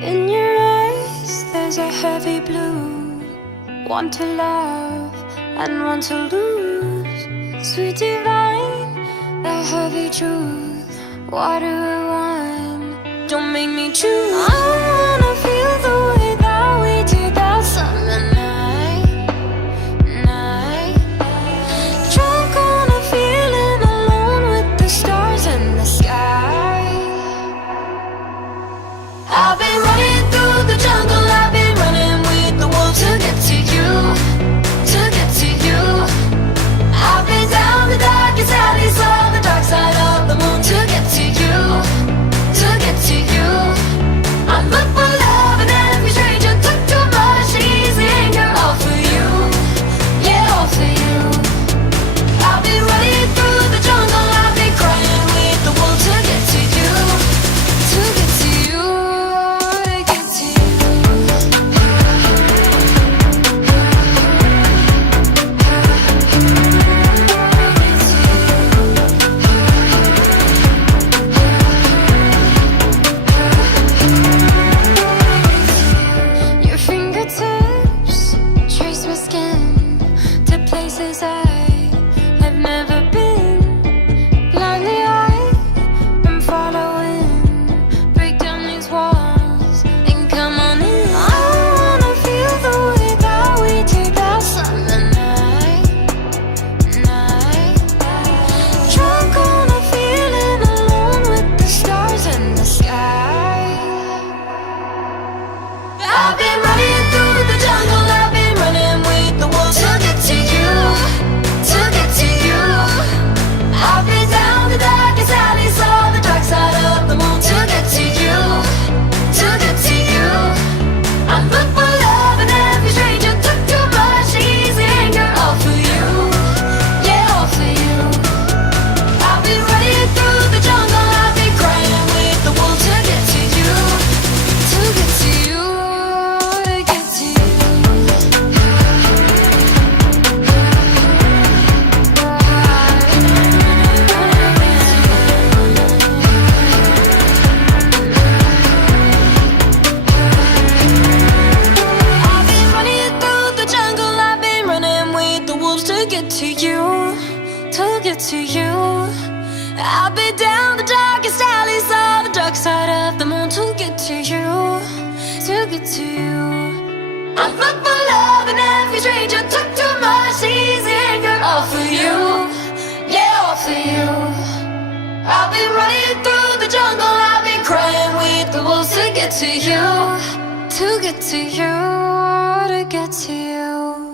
In your eyes there's a heavy blue, one to love and one to lose. Sweet divine, the heavy truth, water or wine, don't make me choose. I wanna feel the way that we did that summer night. Drunk on a feeling, alone with the stars in the sky. I've been running through the jungle, I've been running with the wolves to get to you, to get to you. I've been down the darkest alley, saw the dark side of the moon to get to you, to get to you. I look for love and every stranger took too much easy anger, all for you, yeah, all for you. I've been running through the jungle, I've been crying with the wolves to get to you, to get to you. To you, I've been down the darkest alleys, all the dark side of the moon to get to you, to get to you. I look for love in every stranger, took too much easy anger, all for you, yeah, all for you. I've been running through the jungle, I've been crying with the wolves to get to you, to get to you, to get to you.